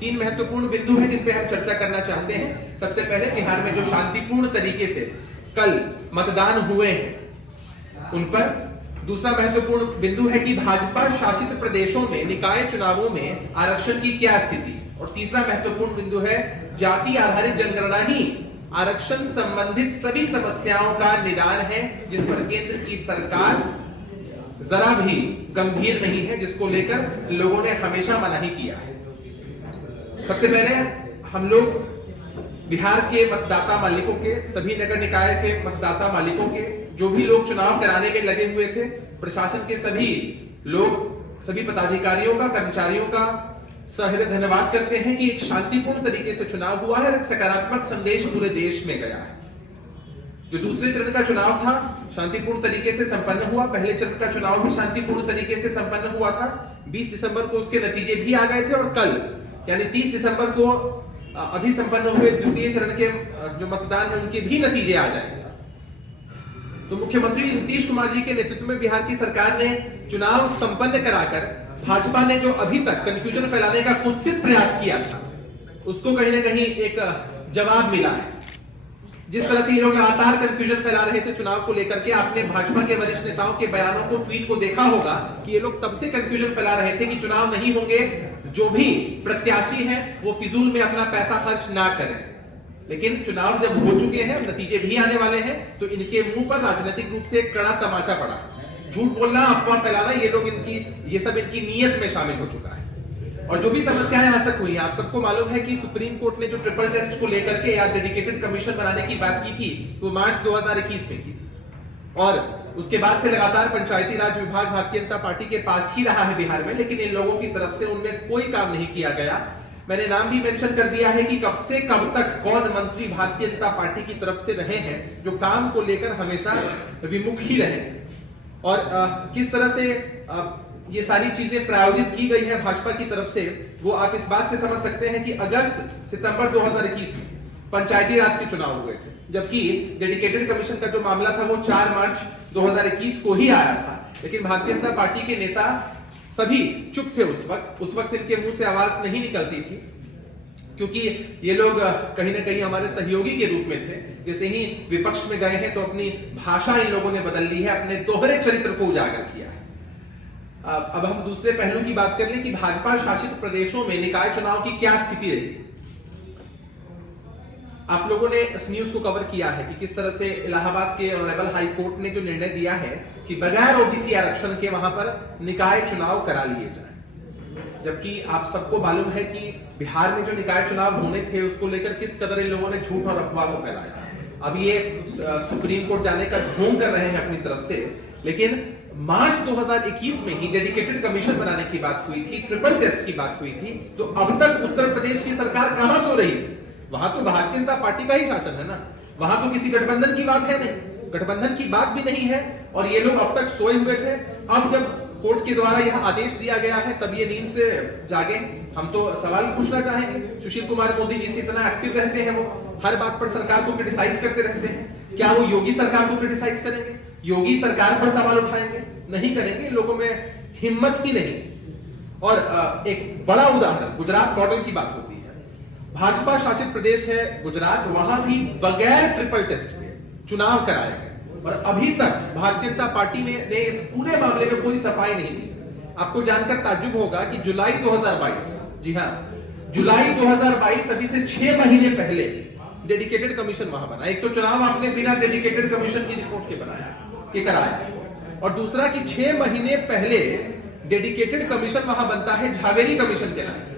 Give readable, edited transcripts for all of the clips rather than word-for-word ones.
तीन महत्वपूर्ण बिंदु हैं जिन पे हम चर्चा करना चाहते हैं। सबसे पहले बिहार में जो शांतिपूर्ण तरीके से कल मतदान हुए हैं उन पर। दूसरा महत्वपूर्ण बिंदु है कि भाजपा शासित प्रदेशों में निकाय चुनावों में आरक्षण की क्या स्थिति। और तीसरा महत्वपूर्ण बिंदु है जाति आधारित जनगणना ही आरक्षण संबंधित सभी समस्याओं का निदान है, जिस पर केंद्र की सरकार जरा भी गंभीर नहीं है, जिसको लेकर लोगों ने हमेशा मनाही किया है। सबसे पहले हम लोग बिहार के मतदाता मालिकों के, सभी नगर निकाय के मतदाता मालिकों के, जो भी लोग चुनाव कराने में लगे हुए थे, प्रशासन के सभी लोग, सभी पदाधिकारियों का, कर्मचारियों का सहृदय धन्यवाद करते हैं कि एक शांतिपूर्ण तरीके से चुनाव हुआ है और एक सकारात्मक संदेश पूरे देश में गया है। जो दूसरे चरण का चुनाव था शांतिपूर्ण तरीके से संपन्न हुआ, पहले चरण का चुनाव भी शांतिपूर्ण तरीके से संपन्न हुआ था। 20 दिसंबर को उसके नतीजे भी आ गए थे और कल यानी 30 दिसंबर को अभी संपन्न हुए द्वितीय चरण के जो मतदान है उनके भी नतीजे आ जाएंगे। तो मुख्यमंत्री नीतीश कुमार जी के नेतृत्व में बिहार की सरकार ने चुनाव संपन्न कराकर भाजपा ने जो अभी तक कंफ्यूजन फैलाने का कुत्सित प्रयास किया था उसको कहीं ना कहीं एक जवाब मिला है। जिस तरह से ये लोग लगातार कंफ्यूजन फैला रहे थे चुनाव को लेकर के, आपने भाजपा के वरिष्ठ नेताओं के बयानों को, ट्वीट को देखा होगा कि ये लोग तब से कंफ्यूजन फैला रहे थे कि चुनाव नहीं होंगे, जो भी प्रत्याशी हैं वो फिजूल में अपना पैसा खर्च ना करें। लेकिन चुनाव जब हो चुके हैं, नतीजे भी आने वाले हैं, तो इनके मुंह पर राजनीतिक रूप से एक कड़ा तमाचा पड़ा। झूठ बोलना, अफवाह फैलाना, ये लोग ये सब इनकी नीयत में शामिल हो चुका है। और जो भी समस्याएं आज तक हुई, आप सबको मालूम है कि सुप्रीम कोर्ट ने जो ट्रिपल टेस्ट को लेकर के या डेडिकेटेड कमीशन बनाने की बात की थी वो मार्च 2021 में की थी। और उसके बाद से लगातार पंचायती राज विभाग भारतीय जनता पार्टी के पास ही रहा है बिहार में, लेकिन इन लोगों की तरफ से उनमें कोई काम नहीं किया गया। मैंने नाम भी मेंशन कर दिया है कि कब से कब तक कौन मंत्री भारतीय जनता पार्टी की तरफ से रहे हैं जो काम को लेकर हमेशा विमुख ही रहे, और किस तरह से ये सारी चीजें प्रायोजित की गई है भाजपा की तरफ से, वो आप इस बात से समझ सकते हैं कि अगस्त सितंबर 2021 में पंचायती राज के चुनाव हुए थे, जबकि डेडिकेटेड कमीशन का जो मामला था वो 4 मार्च 2021 को ही आया था। लेकिन भारतीय जनता पार्टी के नेता सभी चुप थे उस वक्त इनके मुंह से आवाज नहीं निकलती थी, क्योंकि ये लोग कहीं ना कहीं हमारे सहयोगी के रूप में थे। जैसे ही विपक्ष में गए हैं तो अपनी भाषा इन लोगों ने बदल ली है, अपने दोहरे चरित्र को उजागर किया है। अब हम दूसरे पहलू की बात कर लें कि भाजपा शासित प्रदेशों में निकाय चुनाव की क्या स्थिति रही। आप लोगों ने इस न्यूज को कवर किया है कि किस तरह से इलाहाबाद के ऑनरेबल हाई कोर्ट ने जो निर्णय दिया है कि बगैर ओबीसी आरक्षण के वहां पर निकाय चुनाव करा लिए जाए। जबकि आप सबको मालूम है कि बिहार में जो निकाय चुनाव होने थे उसको लेकर किस कदर इन लोगों ने झूठ और अफवाह को फैलाया। अब ये सुप्रीम कोर्ट जाने का ढोंग कर रहे हैं अपनी तरफ से, लेकिन मार्च 2021 में ही डेडिकेटेड कमीशन बनाने की बात हुई थी, ट्रिपल टेस्ट की बात हुई थी, तो अब तक उत्तर प्रदेश की सरकार कहां सो रही है? वहां तो भारतीय जनता पार्टी का ही शासन है ना, वहां तो किसी गठबंधन की बात है नहीं, गठबंधन की बात भी नहीं है, और ये लोग अब तक सोए हुए थे। अब जब कोर्ट के द्वारा यह आदेश दिया गया है तब ये नींद से जागे। हम तो सवाल पूछना चाहेंगे, सुशील कुमार मोदी जी से इतना एक्टिव रहते हैं, वो हर बात पर सरकार को क्रिटिसाइज करते रहते हैं, क्या वो योगी सरकार को क्रिटिसाइज करेंगे? योगी सरकार पर सवाल उठाएंगे? नहीं करेंगे, लोगों में हिम्मत ही नहीं। और एक बड़ा उदाहरण गुजरात मॉडल की बात होती है। भाजपा शासित प्रदेश है गुजरात, वहां भी बगैर ट्रिपल टेस्ट के चुनाव कराए गए और अभी तक भारतीय जनता पार्टी ने इस पूरे मामले में कोई सफाई नहीं दी। आपको जानकर ताज्जुब होगा कि जुलाई 2022, जी हां, जुलाई 2022 अभी से 6 महीने पहले डेडिकेटेड कमीशन वहां बना। एक तो चुनाव आपने बिना डेडिकेटेड कमीशन की रिपोर्ट के कराया, और दूसरा कि 6 महीने पहले डेडिकेटेड कमीशन वहां बनता है झावेरी कमीशन के नाम से,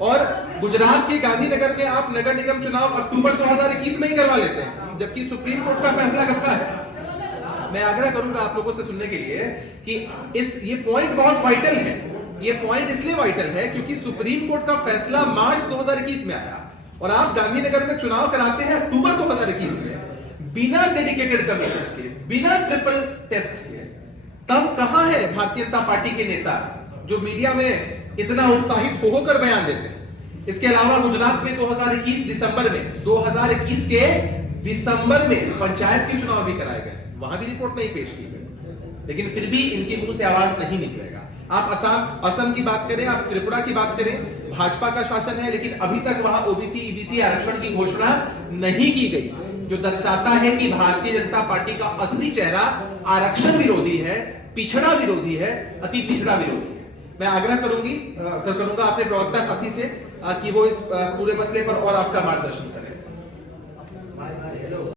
और गुजरात के गांधीनगर में आप नगर निगम चुनाव अक्टूबर 2021 में ही करवा लेते हैं, जबकि सुप्रीम कोर्ट का फैसला कब का है। मैं आग्रह करूंगा आप लोगों से सुनने के लिए कि ये पॉइंट बहुत वाइटल है। ये पॉइंट इसलिए वाइटल है क्योंकि सुप्रीम कोर्ट का फैसला मार्च 2021 में आया और आप गांधीनगर में चुनाव कराते हैं अक्टूबर 2021 में, बिना डेडिकेटेड कमीशन के, बिना ट्रिपल टेस्ट के। तब कहां है भारतीय जनता पार्टी के नेता जो मीडिया में इतना उत्साहित होकर बयान देते हैं? इसके अलावा गुजरात में 2021 के दिसंबर में पंचायत के चुनाव भी कराए गए, वहां भी रिपोर्ट नहीं पेश की गई, लेकिन फिर भी इनके मुंह से आवाज नहीं निकलेगा। आप असम की बात करें, आप त्रिपुरा की बात करें, भाजपा का शासन है, लेकिन अभी तक वहां ओबीसी ईबीसी आरक्षण की घोषणा नहीं की गई, जो दर्शाता है कि भारतीय जनता पार्टी का असली चेहरा आरक्षण विरोधी है, पिछड़ा विरोधी है, अति पिछड़ा विरोधी है। मैं आग्रह करूंगा अपने प्रवक्ता साथी से कि वो इस पूरे मसले पर और आपका मार्गदर्शन करें।